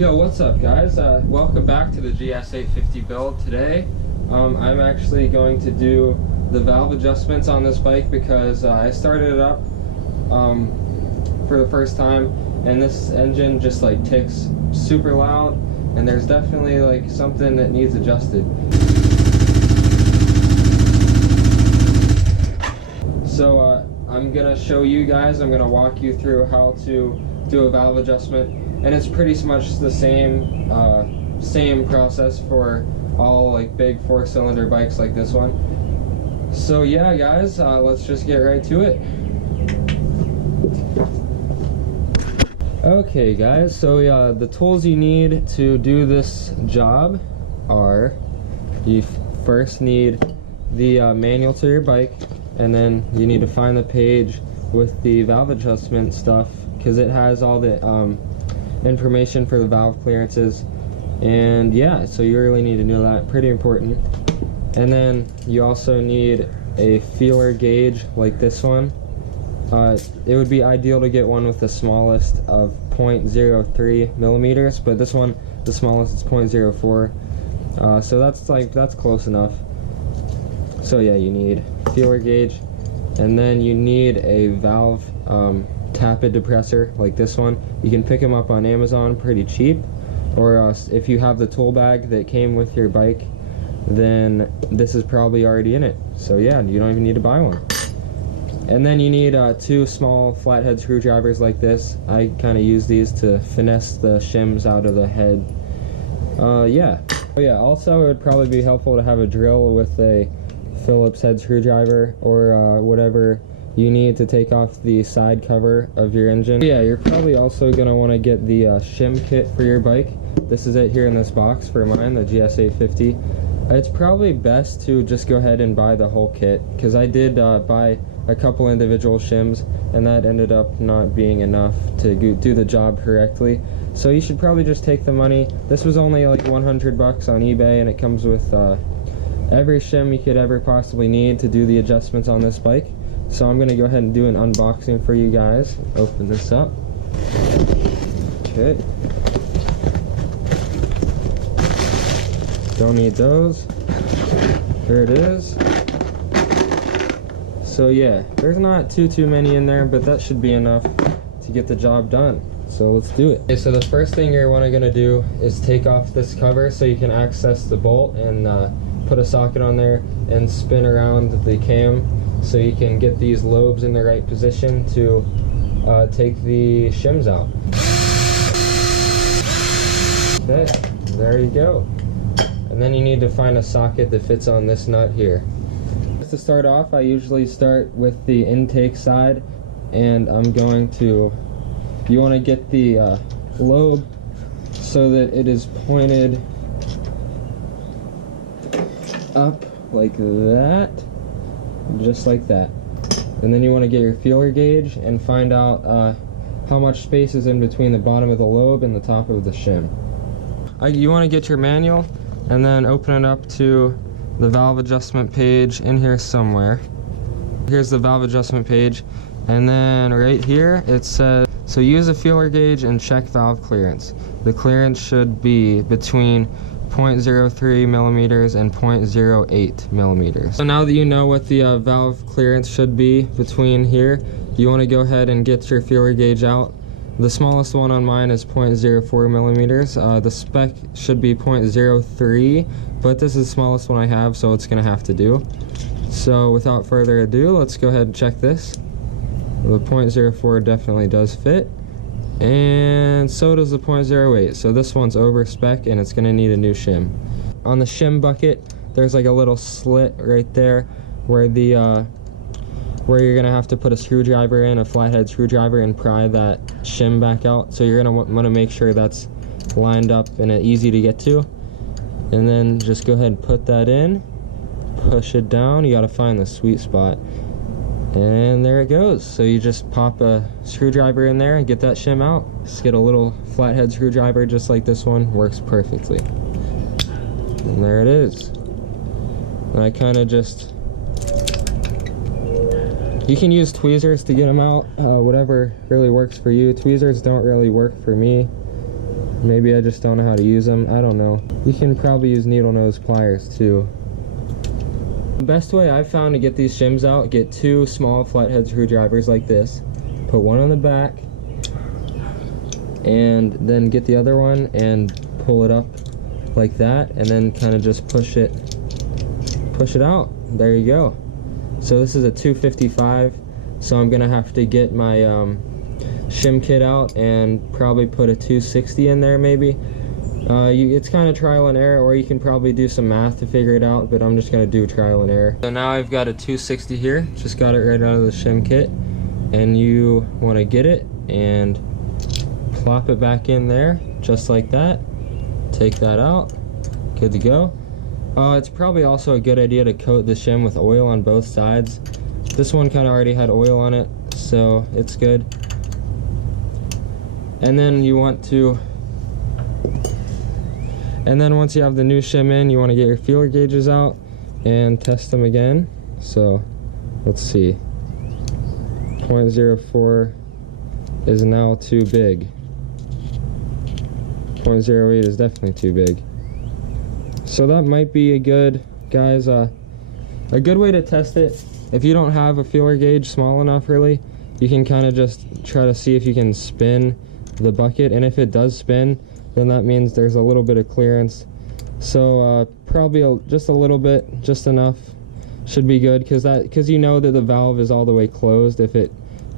Yo, what's up guys? Welcome back to the GS850 build. Today I'm actually going to do the valve adjustments on this bike because I started it up for the first time and this engine just like ticks super loud and there's definitely like something that needs adjusted. So I'm gonna show you guys, I'm gonna walk you through how to do a valve adjustment. And it's pretty much the same process for all like big 4-cylinder bikes like this one. So yeah guys, let's just get right to it. Okay guys, so the tools you need to do this job are, you first need the manual to your bike, and then you need to find the page with the valve adjustment stuff because it has all the information for the valve clearances, and yeah, so you really need to know that, pretty important. And then you also need a feeler gauge like this one. It would be ideal to get one with the smallest of 0.03 millimeters, but this one, the smallest is 0.04, so that's close enough. So yeah, you need feeler gauge, and then you need a valve tappet depressor like this one. You can pick them up on Amazon pretty cheap, or if you have the tool bag that came with your bike, then this is probably already in it, so yeah, you don't even need to buy one. And then you need 2 small flathead screwdrivers like this. I kind of use these to finesse the shims out of the head. Yeah. Oh yeah, also it would probably be helpful to have a drill with a Phillips head screwdriver or whatever you need to take off the side cover of your engine. Yeah, you're probably also going to want to get the shim kit for your bike. This is it here in this box for mine, the GS850. It's probably best to just go ahead and buy the whole kit, because I did buy a couple individual shims and that ended up not being enough to do the job correctly. So you should probably just take the money. This was only like 100 bucks on eBay, and it comes with every shim you could ever possibly need to do the adjustments on this bike. So I'm gonna go ahead and do an unboxing for you guys. Open this up. Okay. Don't need those. Here it is. So yeah, there's not too many in there, but that should be enough to get the job done. So let's do it. Okay, so the first thing you're gonna do is take off this cover so you can access the bolt and put a socket on there and spin around the cam so you can get these lobes in the right position to take the shims out. Okay, there you go. And then you need to find a socket that fits on this nut here. To start off, I usually start with the intake side, and I'm going to, you want to get the lobe so that it is pointed up like that, just like that. And then you want to get your feeler gauge and find out how much space is in between the bottom of the lobe and the top of the shim. You want to get your manual and then open it up to the valve adjustment page in here somewhere. Here's the valve adjustment page, and then right here it says, so use a feeler gauge and check valve clearance. The clearance should be between 0.03 millimeters and 0.08 millimeters. So now that you know what the valve clearance should be between here, you want to go ahead and get your feeler gauge out. The smallest one on mine is 0.04 millimeters. The spec should be 0.03, but this is the smallest one I have, so it's going to have to do. So without further ado, let's go ahead and check this. The 0.04 definitely does fit, and so does the 0.08. So this one's over spec and it's going to need a new shim. On the shim bucket, there's like a little slit right there where the where you're gonna have to put a screwdriver in, a flathead screwdriver, and pry that shim back out. So you're gonna want to make sure that's lined up and easy to get to. And then just go ahead and put that in, push it down. You gotta find the sweet spot. And there it goes. So you just pop a screwdriver in there and get that shim out. Just get a little flathead screwdriver just like this one, works perfectly. And there it is. And I kind of just, you can use tweezers to get them out, whatever really works for you. Tweezers don't really work for me. Maybe I just don't know how to use them. I don't know. You can probably use needle nose pliers too. The best way I've found to get these shims out, get 2 small flathead screwdrivers like this, put one on the back, and then get the other one and pull it up like that, and then kind of just push it out. There you go. So this is a 255, so I'm gonna have to get my shim kit out and probably put a 260 in there maybe. It's kind of trial and error, or you can probably do some math to figure it out, but I'm just gonna do trial and error. So now I've got a 260 here, just got it right out of the shim kit, and you want to get it and plop it back in there just like that. Take that out, good to go. It's probably also a good idea to coat the shim with oil on both sides. This one kind of already had oil on it, so it's good. And then you want to, and then once you have the new shim in, you want to get your feeler gauges out and test them again. So let's see, 0.04 is now too big. 0.08 is definitely too big. So that might be a good, guys, a good way to test it. If you don't have a feeler gauge small enough really, you can kind of just try to see if you can spin the bucket, and if it does spin, then that means there's a little bit of clearance. So probably just a little bit, just enough should be good, because you know that the valve is all the way closed if it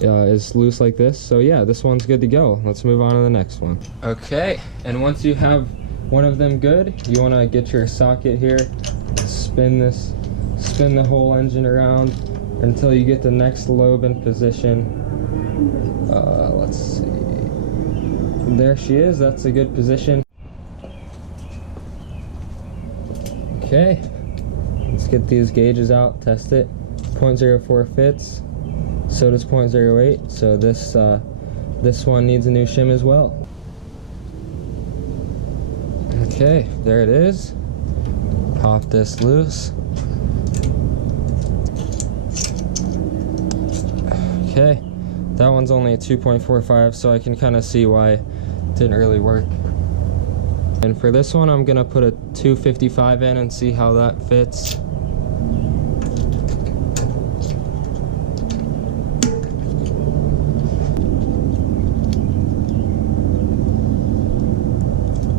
is loose like this. So yeah, this one's good to go. Let's move on to the next one. Okay, and once you have one of them good, you want to get your socket here, spin the whole engine around until you get the next lobe in position. Let's see, there she is. That's a good position. Okay, let's get these gauges out, test it. 0.04 fits, so does 0.08, so this one needs a new shim as well. Okay, there it is. Pop this loose. Okay, that one's only a 2.45, so I can kind of see why it didn't really work. And for this one, I'm gonna put a 255 in and see how that fits.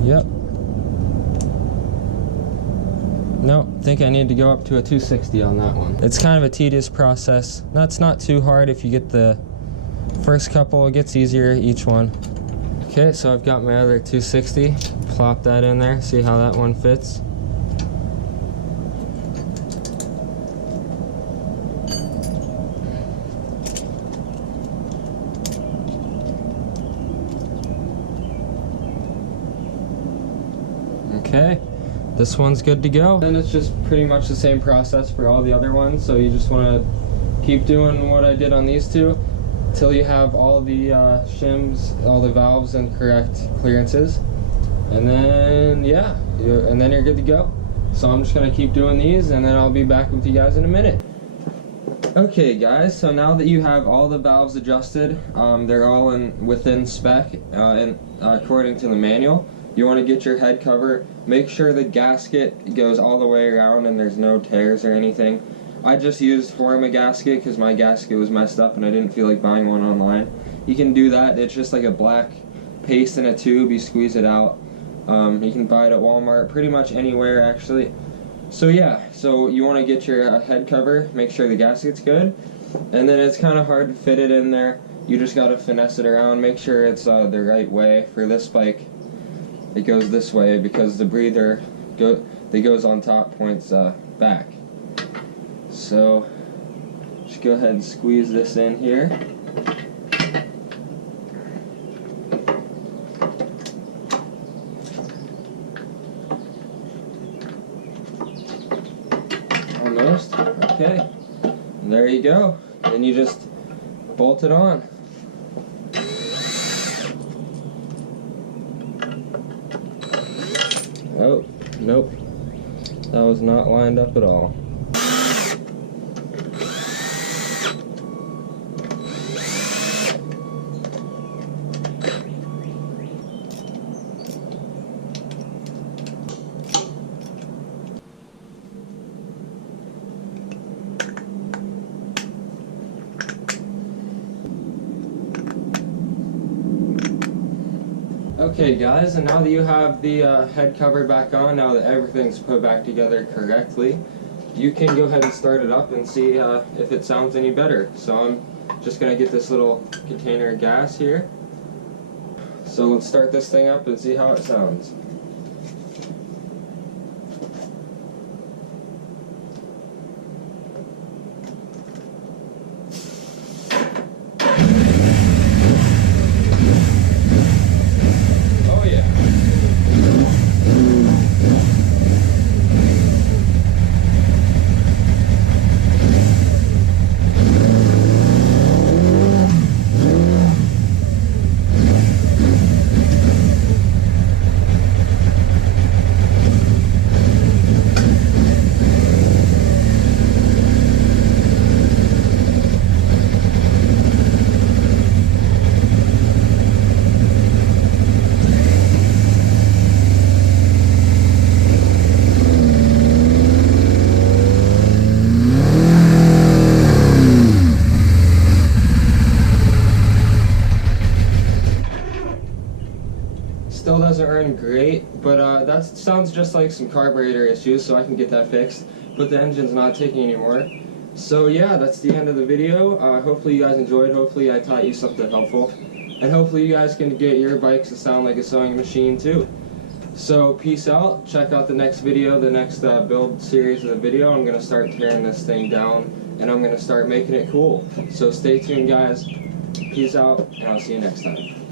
Yep. No, I think I need to go up to a 260 on that one. It's kind of a tedious process. That's not too hard if you get the first couple. It gets easier each one. Okay, so I've got my other 260. Plop that in there, see how that one fits. Okay, this one's good to go. Then it's just pretty much the same process for all the other ones, so you just want to keep doing what I did on these two till you have all the shims, all the valves in correct clearances, and then yeah, and then you're good to go. So I'm just gonna keep doing these, and then I'll be back with you guys in a minute. Okay guys, so now that you have all the valves adjusted, they're all within spec and according to the manual. You want to get your head cover, make sure the gasket goes all the way around and there's no tears or anything. I just used Forma gasket because my gasket was messed up and I didn't feel like buying one online. You can do that. It's just like a black paste in a tube. You squeeze it out. You can buy it at Walmart, pretty much anywhere actually. So yeah, so you want to get your head cover, make sure the gasket's good, and then it's kind of hard to fit it in there. You just got to finesse it around, make sure it's the right way. For this bike, it goes this way because the breather that goes on top points back. So just go ahead and squeeze this in here. Almost. Okay. And there you go. Then you just bolt it on. Oh, nope. That was not lined up at all. Okay guys, and now that you have the head cover back on, now that everything's put back together correctly, you can go ahead and start it up and see if it sounds any better. So I'm just going to get this little container of gas here. So let's start this thing up and see how it sounds. Still doesn't run great, but that sounds just like some carburetor issues, so I can get that fixed. But the engine's not taking anymore. So yeah, that's the end of the video. Hopefully you guys enjoyed. Hopefully I taught you something helpful. And hopefully you guys can get your bikes to sound like a sewing machine too. So peace out. Check out the next video, the next build series of the video. I'm going to start tearing this thing down, and I'm going to start making it cool. So stay tuned guys. Peace out, and I'll see you next time.